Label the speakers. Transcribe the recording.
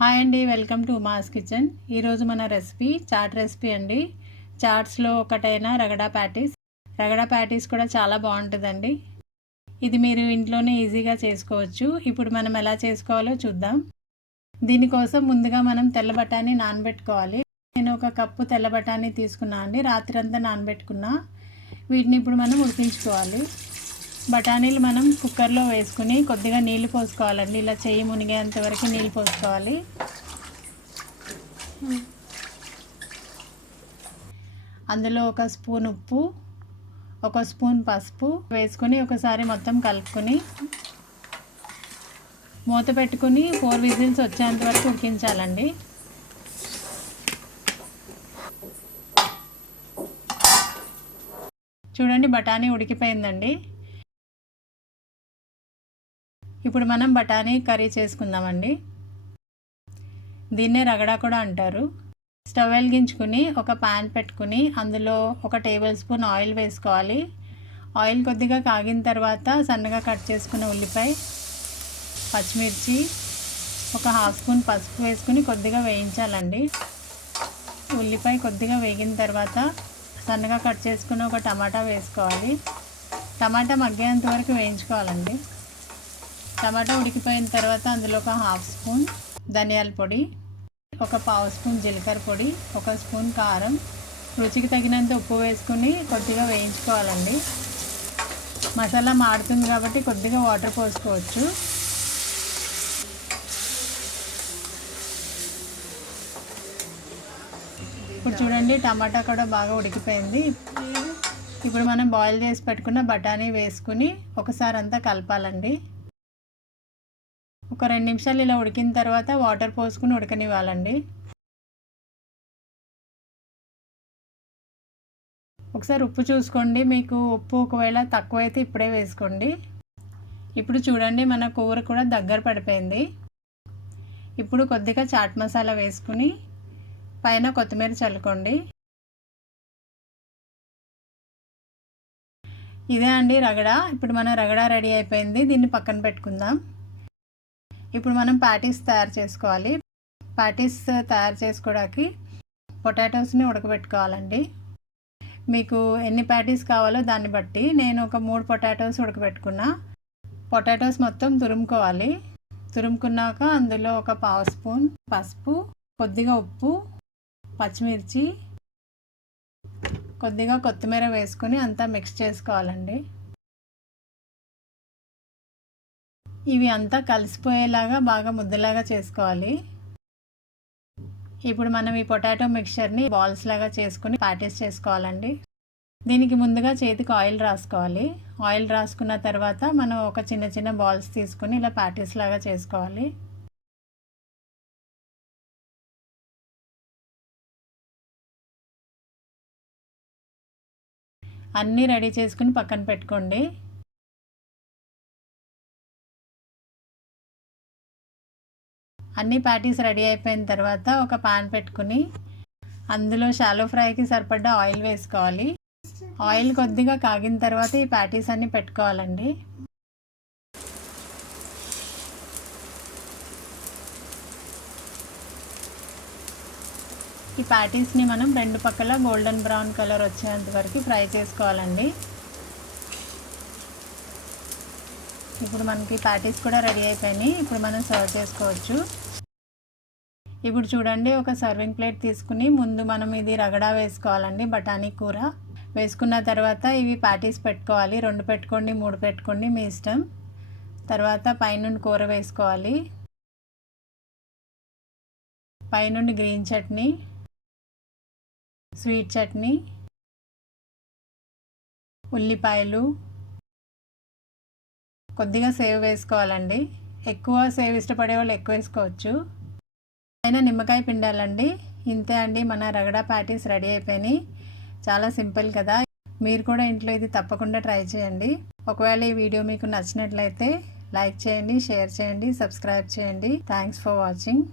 Speaker 1: Hi అండి welcome to mass kitchen. ఈరోజు మన రెసిపీ చాట్ రెసిపీ అండి. చాట్స్లో ఒకటైన రగడా ప్యాటీస్. రగడా ప్యాటీస్ కూడా చాలా బాగుంటుందండి. ఇది మీరు ఇంట్లోనే ఈజీగా చేసుకోవచ్చు. ఇప్పుడు మనం ఎలా చేసుకోవాలో చూద్దాం. దీనికోసం ముందుగా మనం తెల్ల బఠానీ నానబెట్టుకోవాలి. నేను ఒక కప్పు తెల్ల బఠానీ తీసుకున్నా అండి. రాత్రి అంతా నానబెట్టుకున్నా. వీటిని ఇప్పుడు మనం ఉడికించుకోవాలి. బఠానీలు మనం కుక్కర్లో వేసుకుని కొద్దిగా నీళ్ళు పోసుకోవాలండి. ఇలా చెయ్యి మునిగేంత వరకు నీళ్ళు పోసుకోవాలి. అందులో ఒక స్పూన్ ఉప్పు ఒక స్పూన్ పసుపు వేసుకొని ఒకసారి మొత్తం కలుపుకొని మూత పెట్టుకుని ఫోర్ విజిల్స్ వచ్చేంత వరకు ఉడికించాలండి. చూడండి బఠానీ ఉడికిపోయిందండి. ఇప్పుడు మనం బఠానీ కర్రీ చేసుకుందామండి. దీన్నే రగడా కూడా అంటారు. స్టవ్ వెలిగించుకుని ఒక పాన్ పెట్టుకుని అందులో ఒక టేబుల్ స్పూన్ ఆయిల్ వేసుకోవాలి. ఆయిల్ కొద్దిగా కాగిన తర్వాత సన్నగా కట్ చేసుకున్న ఉల్లిపాయ పచ్చిమిర్చి ఒక హాఫ్ స్పూన్ పసుపు వేసుకుని కొద్దిగా వేయించాలండి. ఉల్లిపాయ కొద్దిగా వేగిన తర్వాత సన్నగా కట్ చేసుకుని ఒక టమాటా వేసుకోవాలి. టమాటా మగ్గేంత వరకు వేయించుకోవాలండి. టమాటా ఉడికిపోయిన తర్వాత అందులో ఒక హాఫ్ స్పూన్ ధనియాల పొడి ఒక పావు స్పూన్ జీలకర్ర పొడి ఒక స్పూన్ కారం. రుచికి తగినంత ఉప్పు వేసుకుని కొద్దిగా వేయించుకోవాలండి. మసాలా మాడుతుంది కాబట్టి కొద్దిగా వాటర్ పోసుకోవచ్చు. ఇప్పుడు చూడండి టమాటా కూడా బాగా ఉడికిపోయింది. ఇప్పుడు మనం బాయిల్ చేసి పెట్టుకున్న బఠానీ వేసుకుని ఒకసారి అంతా కలపాలండి. ఒక రెండు నిమిషాలు ఇలా ఉడికిన తర్వాత వాటర్ పోసుకుని ఉడకనివ్వాలండి. ఒకసారి ఉప్పు చూసుకోండి. మీకు ఉప్పు ఒకవేళ తక్కువైతే ఇప్పుడే వేసుకోండి. ఇప్పుడు చూడండి మన కూర కూడా దగ్గర పడిపోయింది. ఇప్పుడు కొద్దిగా చాట్ మసాలా వేసుకుని పైన కొత్తిమీర చల్లుకోండి. ఇదే అండి రగడ. ఇప్పుడు మన రగడ రెడీ అయిపోయింది. దీన్ని పక్కన పెట్టుకుందాం. ఇప్పుడు మనం ప్యాటీస్ తయారు చేసుకోవాలి. ప్యాటీస్ తయారు చేసుకోవడానికి పొటాటోస్ని ఉడకబెట్టుకోవాలండి. మీకు ఎన్ని ప్యాటీస్ కావాలో దాన్ని బట్టి నేను ఒక మూడు పొటాటోస్ ఉడకబెట్టుకున్నా. పొటాటోస్ మొత్తం తురుముకోవాలి. తురుముకున్నాక అందులో ఒక పావు స్పూన్ పసుపు కొద్దిగా ఉప్పు పచ్చిమిర్చి కొద్దిగా కొత్తిమీర వేసుకొని అంతా మిక్స్ చేసుకోవాలండి. ఇవి అంతా కలిసిపోయేలాగా బాగా ముద్దలాగా చేసుకోవాలి. ఇప్పుడు మనం ఈ పొటాటో మిక్చర్ని బాల్స్ లాగా చేసుకుని ప్యాటీస్ చేసుకోవాలండి. దీనికి ముందుగా చేతికి ఆయిల్ రాసుకోవాలి. ఆయిల్ రాసుకున్న తర్వాత మనం ఒక చిన్న చిన్న బాల్స్ తీసుకుని ఇలా ప్యాటీస్ లాగా చేసుకోవాలి. అన్నీ రెడీ చేసుకుని పక్కన పెట్టుకోండి. అన్ని ప్యాటీస్ రెడీ అయిపోయిన తర్వాత ఒక పాన్ పెట్టుకుని అందులో షాలో ఫ్రైకి సరిపడ్డ ఆయిల్ వేసుకోవాలి. ఆయిల్ కొద్దిగా కాగిన తర్వాత ఈ ప్యాటీస్ అన్ని పెట్టుకోవాలండి. ఈ ప్యాటీస్ని మనం రెండు పక్కల గోల్డెన్ బ్రౌన్ కలర్ వచ్చేంత వరకు ఫ్రై చేసుకోవాలండి. ఇప్పుడు మనకి ప్యాటీస్ కూడా రెడీ అయిపోయినాయి. ఇప్పుడు మనం సర్వ్ చేసుకోవచ్చు. ఇప్పుడు చూడండి ఒక సర్వింగ్ ప్లేట్ తీసుకుని ముందు మనం ఇది రగడా వేసుకోవాలండి బఠానీ కూర. వేసుకున్న తర్వాత ఇవి ప్యాటీస్ పెట్టుకోవాలి. రెండు పెట్టుకోండి మూడు పెట్టుకోండి మీ ఇష్టం. తర్వాత పైనుండి కూర వేసుకోవాలి. పైనుండి గ్రీన్ చట్నీ స్వీట్ చట్నీ ఉల్లిపాయలు కొద్దిగా సేవ్ వేసుకోవాలండి. ఎక్కువ సేవ్ ఇష్టపడే వాళ్ళు ఎక్కువ వేసుకోవచ్చు. అయినా నిమ్మకాయ పిండాలండి. ఇంతే అండి మన రగడా ప్యాటీస్ రెడీ అయిపోయినాయి. చాలా సింపుల్ కదా. మీరు కూడా ఇంట్లో ఇది తప్పకుండా ట్రై చేయండి. ఒకవేళ ఈ వీడియో మీకు నచ్చినట్లయితే లైక్ చేయండి షేర్ చేయండి సబ్స్క్రైబ్ చేయండి. Thanks for watching.